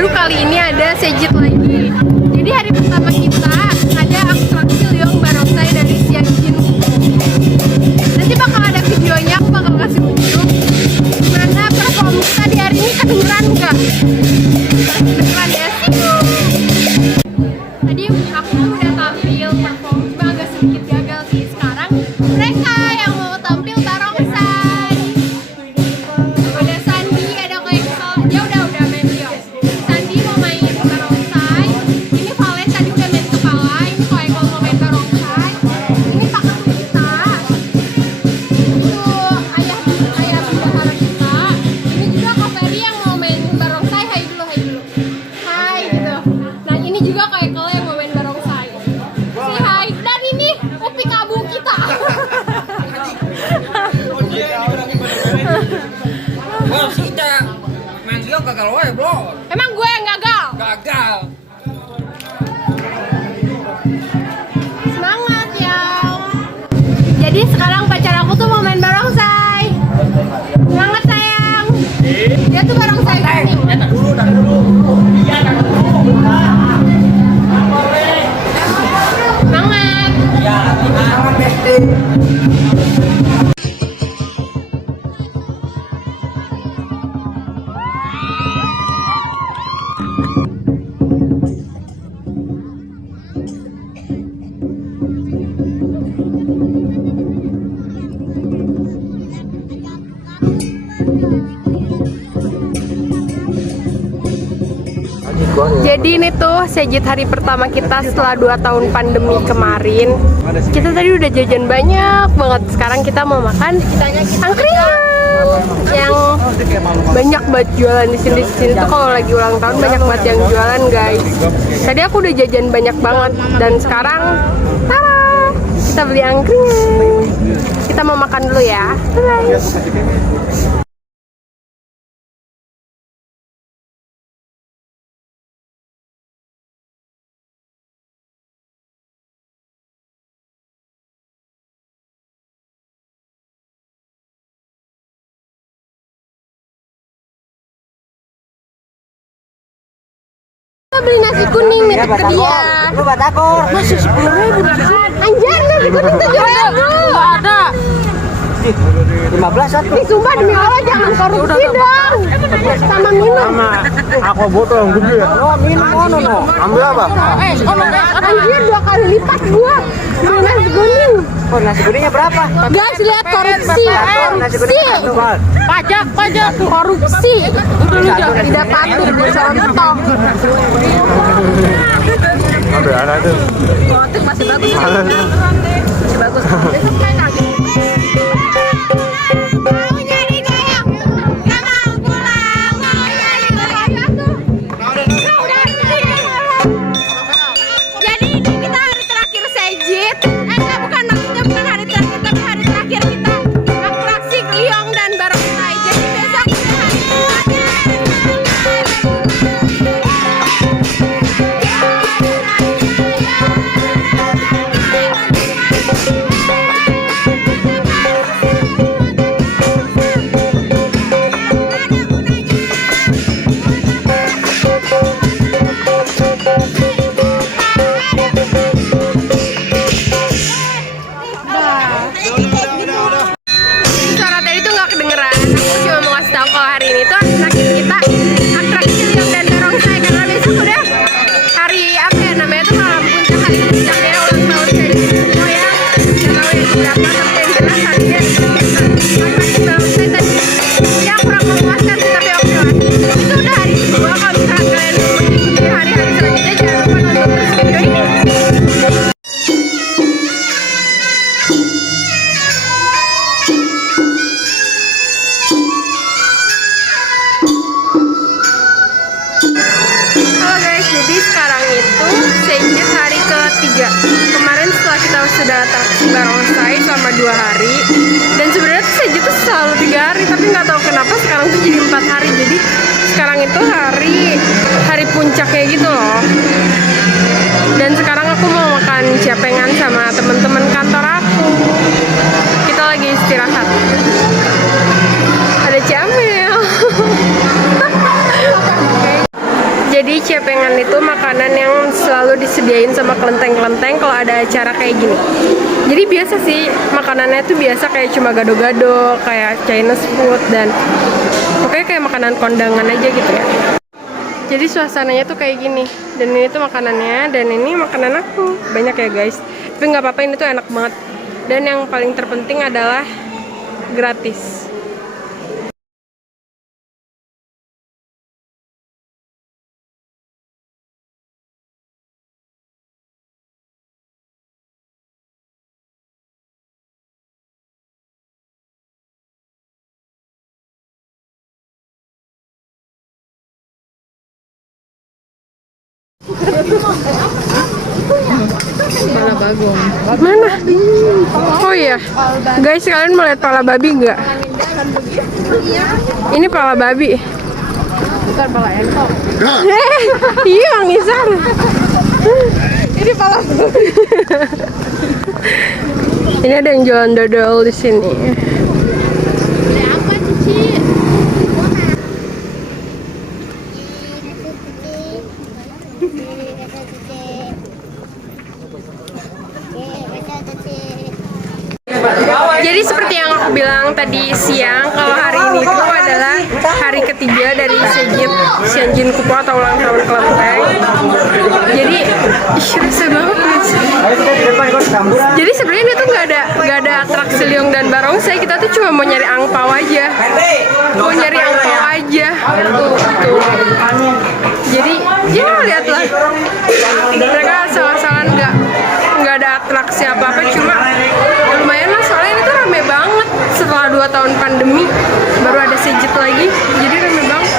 baru kali ini ada Sejit lagi. Jadi hari pertama kita ada atraksi Liong Barongsai dari Sianjin. Nanti bakal ada videonya, aku bakal kasih unjuk. Gimana perform kita di hari ini, kedengeran nggak? Kedengeran ya sih. Tadi aku udah tampil perform, cuma agak sedikit gagal sih. Sekarang mereka yang mau tampil barongsai. Ada Sandi, ada Koexo, dia udah main Liong. Sandi mau main barongsai. Ini Valen tadi udah main kepala. Ini Koexo mau main barongsai. Ini paket kita. Itu ayah bendahara kita. Ini juga Kak Ferry yang mau main barongsai. Hai dulu. Hai gitu. Nah ini juga Koexo yang mau main barongsai. Si hai. Dan ini Upi Kabu kita. Wah, kita main Liong gagal wae, bro. Emang gue yang gagal? Gagal. Semangat ya. Jadi sekarang pacar aku tuh mau main barongsai. Semangat sayang. Dia tuh barongsai gini. Datang dulu. Iya, datang dulu. Semangat. Ya, semangat besti. Jadi ini tuh Sejit hari pertama kita setelah 2 tahun pandemi kemarin. Kita tadi udah jajan banyak banget. Sekarang kita mau makan angkringan yang banyak banget jualan di sini. Di sini tuh kalau lagi ulang tahun banyak banget yang jualan, guys. Tadi aku udah jajan banyak banget dan sekarang tada, kita beli angkringan. Kita mau makan dulu ya. Bye. Kita beli nasi kuning mirip ke dia. Lu batakor. Masih 10.000. Anjir, nasi kuning 7.000. Nggak ada. 15 satu. Nih sumpah demi Allah jangan korupsi dong. Sama minum. Aku butuh yang gede ya. Lo minum ono no. Ambil apa? Anjir 2 kali lipat gua. Beli nasi kuning. Oh, nasi kuningnya berapa? Guys lihat korupsi. Nasi kuning satu. Pajak korupsi. Tidak patuh contoh. Ambil anak itu. Masih bagus. Masih bagus. Besok main lagi. Jadi ini kita hari terakhir Sejit. Bukan hari terakhir, tapi hari terakhir kita atraksi Liong dan barongsai. Jadi besok kita hari suara tadi tuh nggak kedengeran. Aku cuma mau kasih tahu kalau hari ini tuh terakhir kita atraksi Liong dan barongsai karena besok udah hari apa ya namanya tuh malam puncak, hari puncaknya ulang tahun Sejit semua ya. Nggak tahu ya berapa tapi yang jelas harinya atraksi barongsai tadi ya kurang memuaskan sih, tapi oke lah. Itu udah hari kedua. Kalau misalkan kalian mau mengikuti hari-hari selanjutnya jangan lupa nonton terus video ini. Halo guys, jadi sekarang itu Sejit hari ketiga. Kemarin setelah kita sudah atraksi barongsai selama 2 hari, dan sebenarnya tuh Sejit tuh selalu 3 hari, tapi nggak tahu kenapa sekarang tuh jadi 4 hari. Jadi sekarang itu hari puncaknya gitu loh. Dan sekarang aku mau makan ciapengan sama teman-teman kantor aku. Kita lagi istirahat. Ada Camel. cepengan itu makanan yang selalu disediain sama kelenteng-kelenteng kalau ada acara kayak gini. Jadi biasa sih makanannya tuh biasa kayak cuma gado-gado, kayak Chinese food dan pokoknya kayak makanan kondangan aja gitu ya. Jadi suasananya tuh kayak gini. Dan ini tuh makanannya dan ini makanan aku. Banyak ya guys. Tapi nggak apa-apa, ini tuh enak banget. Dan yang paling terpenting adalah gratis. Pala bagong. Mana? Oh iya, guys, kalian mau lihat pala babi nggak? Ini pala babi. Bukan pala entok. Iya, Bang Isan. Ini pala babi. Ini ada yang jualan dodol di sini. Apa Cici? Jadi seperti yang aku bilang tadi siang, kalau hari ini itu adalah hari ketiga dari Sejit Xianjin Kupo atau ulang tahun kelenteng. Jadi rese banget guys. Jadi sebenarnya ini tuh nggak ada atraksi Liong dan Barongsai. Kita tuh cuma mau nyari angpau aja. Mau nyari angpau aja. Tuh. Jadi ya lihatlah. Mereka asal-asalan nggak ada atraksi apa-apa, cuma lumayan lah soalnya ini tuh rame banget setelah 2 tahun pandemi baru ada Sejit lagi, jadi rame banget.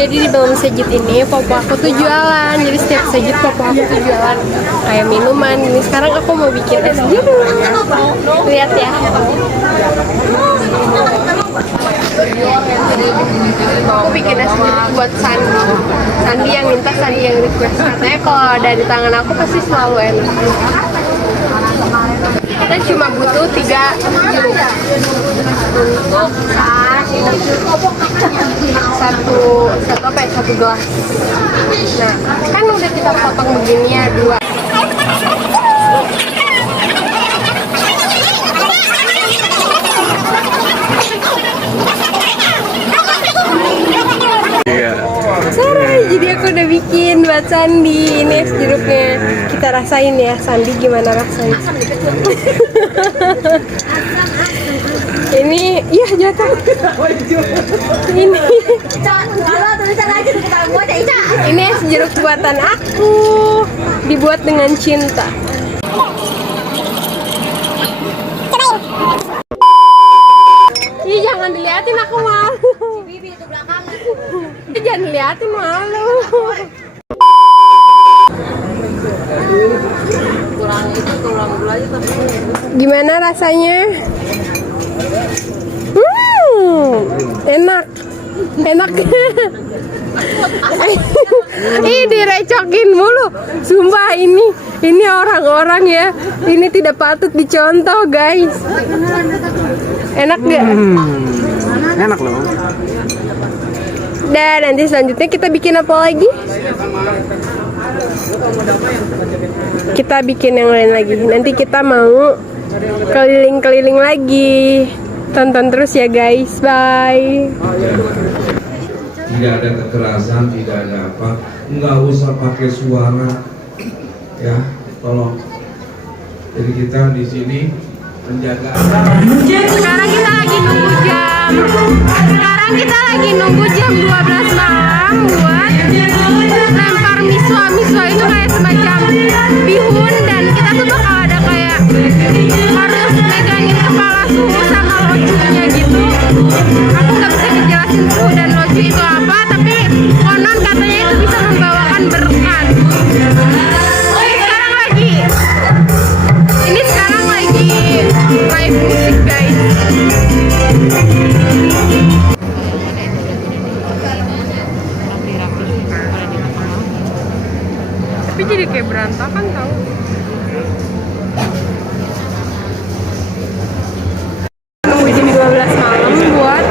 Jadi di dalam Sejit ini popo aku tuh jualan. Jadi setiap Sejit popo aku tuh jualan kayak minuman. Ini sekarang aku mau bikin es jeruk. Lihat ya. Aku bikin es jeruk buat Sandi. Sandi yang minta, Sandi yang request. Katanya kalau ada di tangan aku pasti selalu enak. Kita cuma butuh 3 jeruk untuk satu gelas. Nah, kan udah kita potong begini ya 2. Sorry, jadi aku udah bikin buat Sandi. Ini es jeruknya. Kita rasain ya, Sandi gimana rasanya. Ini, iya jatuh. Ini es jeruk buatan aku, dibuat dengan cinta. Ih, jangan diliatin, aku malu. Jangan diliatin, malu. Kurang dulu aja tapi. Gimana rasanya? Enak. Ih, direcokin mulu. Sumpah ini orang-orang ya. Ini tidak patut dicontoh, guys. Enak gak? Enak loh. Dan nanti selanjutnya kita bikin apa lagi? Kita bikin yang lain lagi. Nanti kita mau keliling-keliling lagi. Tonton terus ya guys. Bye. Tidak ada kekerasan, tidak ada apa, nggak usah pakai suara, ya, tolong. Jadi kita di sini menjaga. Sekarang kita lagi nunggu jam 12 malam buat lempar miswa itu kayak semacam bihun, dan kita tuh bakal ada kayak harus megangin kepala suhu sama locunya gitu. Aku nggak bisa ngejelasin suhu dan locu itu apa, tapi konon katanya itu bisa Tapi jadi kayak berantakan tau. Nunggu jam 12 malam buat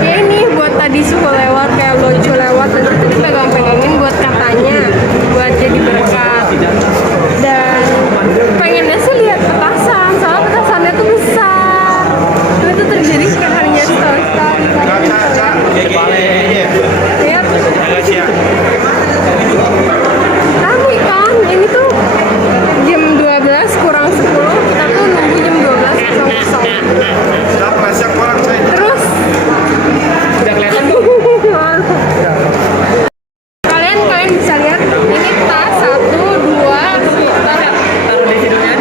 ya ini, buat tadi suka lewat kayak lucu lewat, nanti tuh dipegang-pegangin buat katanya, buat jadi berkat. Dan pengennya sih lihat petasan, soalnya petasannya tuh besar. Dan itu terjadi hanya setahun-setahun. Lihat. Rame kan, ini tuh jam 12 kurang 10, kita tuh nunggu jam 12.00. Terus kalian bisa lihat ini tas 1, 2,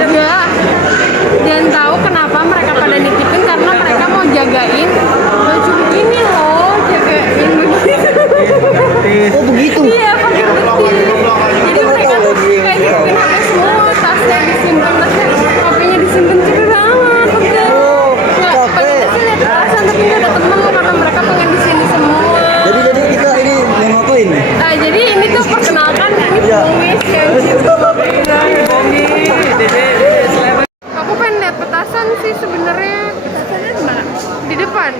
enggak. Dan tahu kenapa mereka pada nitipin, karena mereka mau jagain baju begini loh, jagain begitu. Oh begitu. Iya, pakai peti. Jadi mereka tuh kayak nitipin HP semua, tasnya disimpan, HP-nya disimpan, cepet banget. Nggak, pengennya sih lihat petasan, tapi nggak ada temen karena mereka pengen di sini semua. Jadi kita ini mau ngapain nih? Nah, jadi ini tuh perkenalkan, ini Bungis yang gitu. Aku pengen lihat petasan sih sebenarnya. Petasannya di mana? Di depan.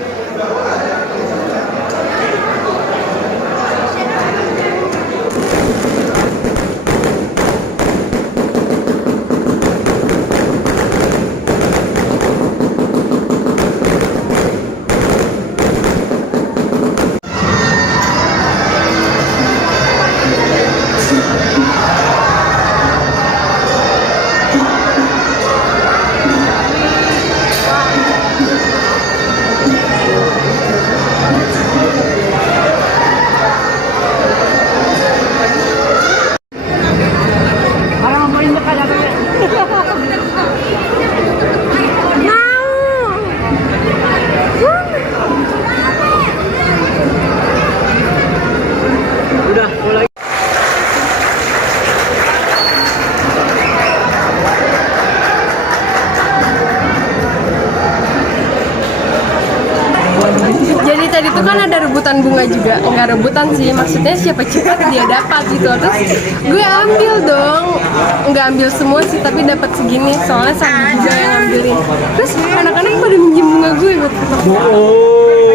Jadi tadi tuh kan ada rebutan bunga juga, nggak rebutan sih, maksudnya siapa cepat dia dapat gitu. Terus gue ambil dong, nggak ambil semua sih, tapi dapat segini, soalnya sama juga yang ngambilin. Terus anak-anak pada minjem bunga gue buat foto.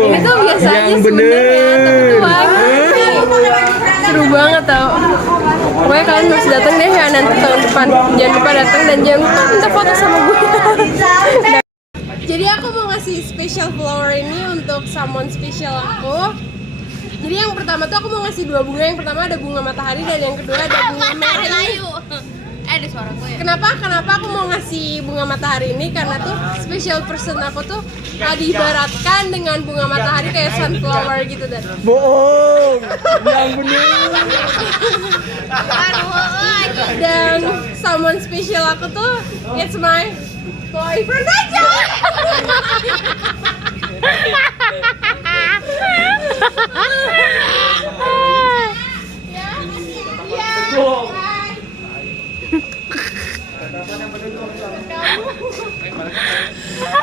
Ini tuh biasa aja sebenarnya, tapi tuh wangi. Seru banget tau. Pokoknya kalian harus datang deh ya nanti tahun depan. Jangan lupa datang dan jangan lupa minta foto sama gue. Jadi aku mau ngasih special flower ini untuk someone special aku. Jadi yang pertama tuh aku mau ngasih 2 bunga. Yang pertama ada bunga matahari dan yang kedua ada bunga merah. Ada suara gue ya. Kenapa aku mau ngasih bunga matahari ini? Karena tuh special person aku tuh diibaratkan dengan bunga matahari kayak sunflower gitu dan. Bohong. Yang bener. Dan someone special aku tuh it's my boyfriend aja.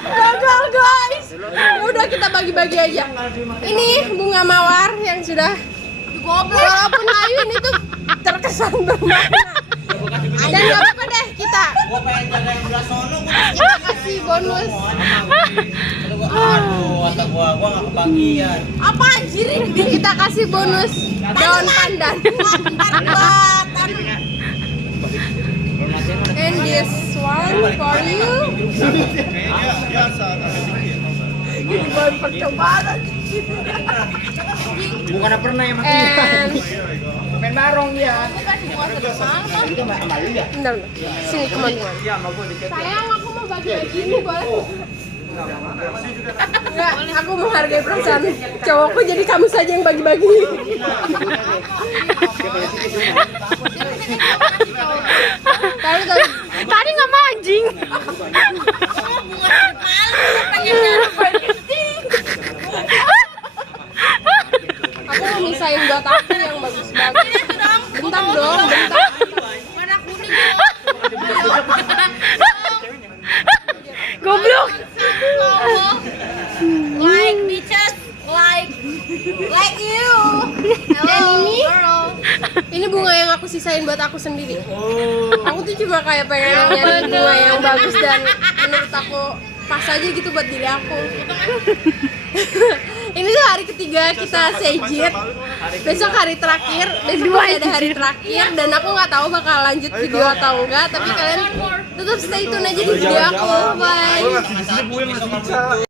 Gagal guys. Udah kita bagi-bagi aja. Ini bunga mawar yang sudah goblok. Walaupun Ayu ini tuh terkesan bermakna. Dan gak apa-apa deh kita kasih bonus. Aduh, gua gak kebagian. Apa anjir? Kita kasih bonus daun pandan. And this one for you. Ini bahan percobaan. Bukan pernah yang And main barong ya. bentar, sini teman-teman. Sayang, aku mau bagi-bagi ini boleh? Enggak, aku menghargai perasaan cowokku, jadi kamu saja yang bagi-bagi. Tadi nggak mau anjing. Aku mau misahin buat aku yang bagus-bagus. Bentar dong, bentar. Warna kuning goblok. Like bitches, like you. Hello, girl. Ini bunga yang aku sisain buat aku sendiri. Aku tuh cuma kayak pengen nyari bunga yang bagus dan menurut aku pas aja gitu buat diri aku. Ini tuh hari ketiga kita sejit. Besok hari terakhir, besok masih ada hari terakhir dan aku nggak tahu bakal lanjut video atau enggak. Tapi kalian tetap stay tune aja di video aku. Bye.